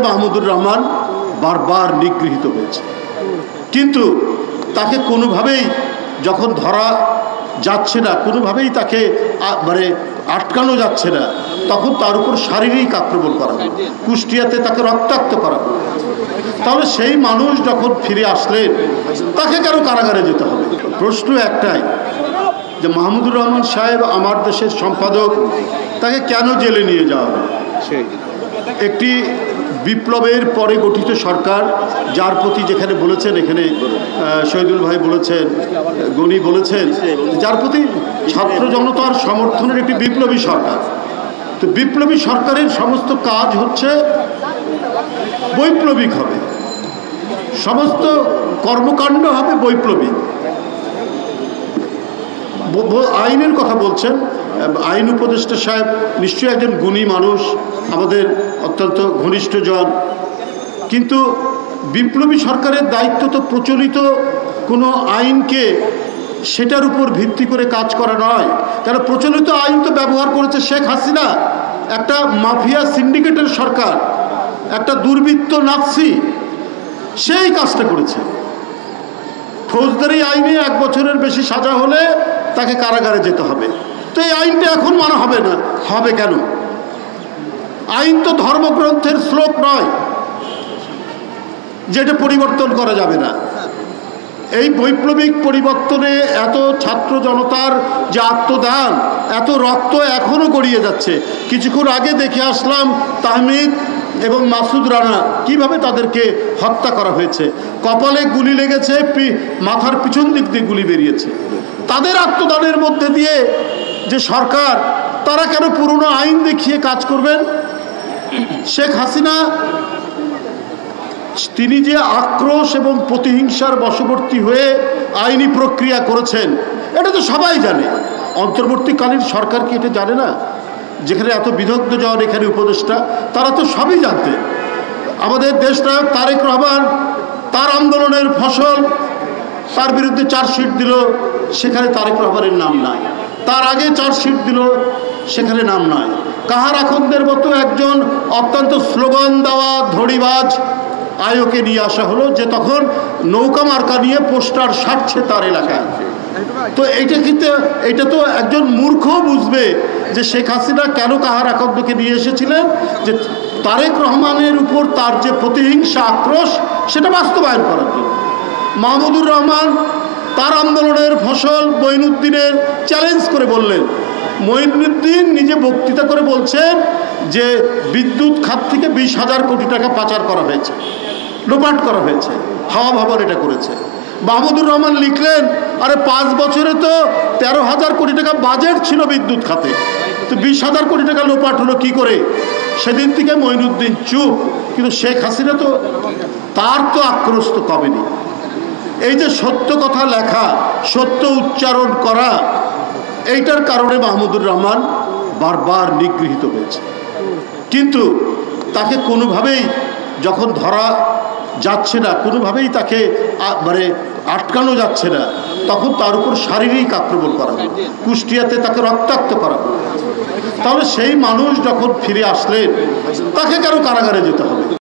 মাহমুদুর রহমান বারবার নিগৃহীত হয়েছে, কিন্তু তাকে কোনোভাবেই যখন ধরা যাচ্ছে না, কোনোভাবেই তাকে মানে আটকানো যাচ্ছে না, তখন তার উপর শারীরিক আক্রমণ করা হয়, কুষ্টিয়াতে তাকে রক্তাক্ত করা হয়। তাহলে সেই মানুষ যখন ফিরে আসলেন, তাকে কেন কারাগারে যেতে হবে? প্রশ্ন একটাই যে মাহমুদুর রহমান সাহেব আমার দেশের সম্পাদক, তাকে কেন জেলে নিয়ে যাওয়া হবে? একটি বিপ্লবের পরে গঠিত সরকার, যার প্রতি যেখানে বলেছেন, এখানে শহীদুল ভাই বলেছেন, গনি বলেছেন, যার প্রতি ছাত্র জনতার সমর্থনের একটি বিপ্লবী সরকার। তো বিপ্লবী সরকারের সমস্ত কাজ হচ্ছে বৈপ্লবিক হবে, সমস্ত কর্মকাণ্ড হবে বৈপ্লবিক। আইনের কথা বলছেন, আইন উপদেষ্টা সাহেব নিশ্চয়ই একজন গুণী মানুষ, আমাদের অত্যন্ত ঘনিষ্ঠজন, কিন্তু বিপ্লবী সরকারের দায়িত্ব তো প্রচলিত কোনো আইনকে সেটার উপর ভিত্তি করে কাজ করা নয়। কারণ প্রচলিত আইন তো ব্যবহার করেছে শেখ হাসিনা, একটা মাফিয়া সিন্ডিকেটের সরকার, একটা দুর্বৃত্ত নাৎসি, সেই কাজটা করেছে। ফৌজদারি আইনে 1 বছরের বেশি সাজা হলে তাকে কারাগারে যেতে হবে। তো এই আইনটা এখন মানা হবে না, হবে কেন? আইন তো ধর্মগ্রন্থের শ্লোক নয় যেটা পরিবর্তন করা যাবে না। এই বৈপ্লবিক পরিবর্তনে এত ছাত্র জনতার যে আত্মদান, এত রক্ত এখনো গড়িয়ে যাচ্ছে। কিছুক্ষণ আগে দেখে আসলাম তাহমিদ এবং মাসুদ রানা কিভাবে তাদেরকে হত্যা করা হয়েছে, কপালে গুলি লেগেছে, মাথার পিছন দিক দিয়ে গুলি বেরিয়েছে। তাদের আত্মদানের মধ্যে দিয়ে যে সরকার, তারা কেন পুরনো আইন দেখিয়ে কাজ করবেন? শেখ হাসিনা তিনি যে আক্রোশ এবং প্রতিহিংসার বশবর্তী হয়ে আইনি প্রক্রিয়া করেছেন, এটা তো সবাই জানে। অন্তর্বর্তীকালীন সরকার কি এটা জানে না? যেখানে এত বিদগ্ধ জন এখানে উপদেষ্টা, তারা তো সবই জানতেন। আমাদের দেশনায়ক তারেক রহমান, তার আন্দোলনের ফসল, তার বিরুদ্ধে চার্জশিট দিল, সেখানে তারেক রহমানের নাম নাই। তার আগে চার্জশিট দিল, সেখানে নাম নাই। কাহার আখন্দের মতো একজন অত্যন্ত স্লোগান দেওয়া ধড়িবাজ আয়োকে নিয়ে আসা হলো, যে তখন নৌকা মার্কা নিয়ে পোস্টার সাটছে তার এলাকায়। তো এটা তো একজন মূর্খ বুঝবে যে শেখ হাসিনা কেন কাহার আখন্দকে নিয়ে এসেছিলেন, যে তারেক রহমানের উপর তার যে প্রতিহিংসা আক্রোশ, সেটা বাস্তবায়ন করার জন্য। মাহমুদুর রহমান তার আন্দোলনের ফসল মঈনুদ্দিনের চ্যালেঞ্জ করে বললেন। মঈনুদ্দিন নিজে বক্তৃতা করে বলছেন যে বিদ্যুৎ খাত থেকে 20,000 কোটি টাকা পাচার করা হয়েছে, লোপাট করা হয়েছে, হাওয়া ভাবার এটা করেছে। মাহমুদুর রহমান লিখলেন, আরে 5 বছরে তো 13,000 কোটি টাকা বাজেট ছিল বিদ্যুৎ খাতে, তো 20,000 কোটি টাকা লোপাট হলো কি করে? সেদিন থেকে মঈনুদ্দিন চুপ। কিন্তু শেখ হাসিনা তো, তার তো আক্রোশ তো কমেনি। এই যে সত্য কথা লেখা, সত্য উচ্চারণ করা, এইটার কারণে মাহমুদুর রহমান বারবার নিগৃহীত হয়েছে, কিন্তু তাকে কোনোভাবেই যখন ধরা যাচ্ছে না, কোনোভাবেই তাকে মানে আটকানো যাচ্ছে না, তখন তার উপর শারীরিক আক্রমণ করা হয়, কুষ্টিয়াতে তাকে রক্তাক্ত করা হয়। তাহলে সেই মানুষ যখন ফিরে আসলেন, তাকে কেন কারাগারে যেতে হবে?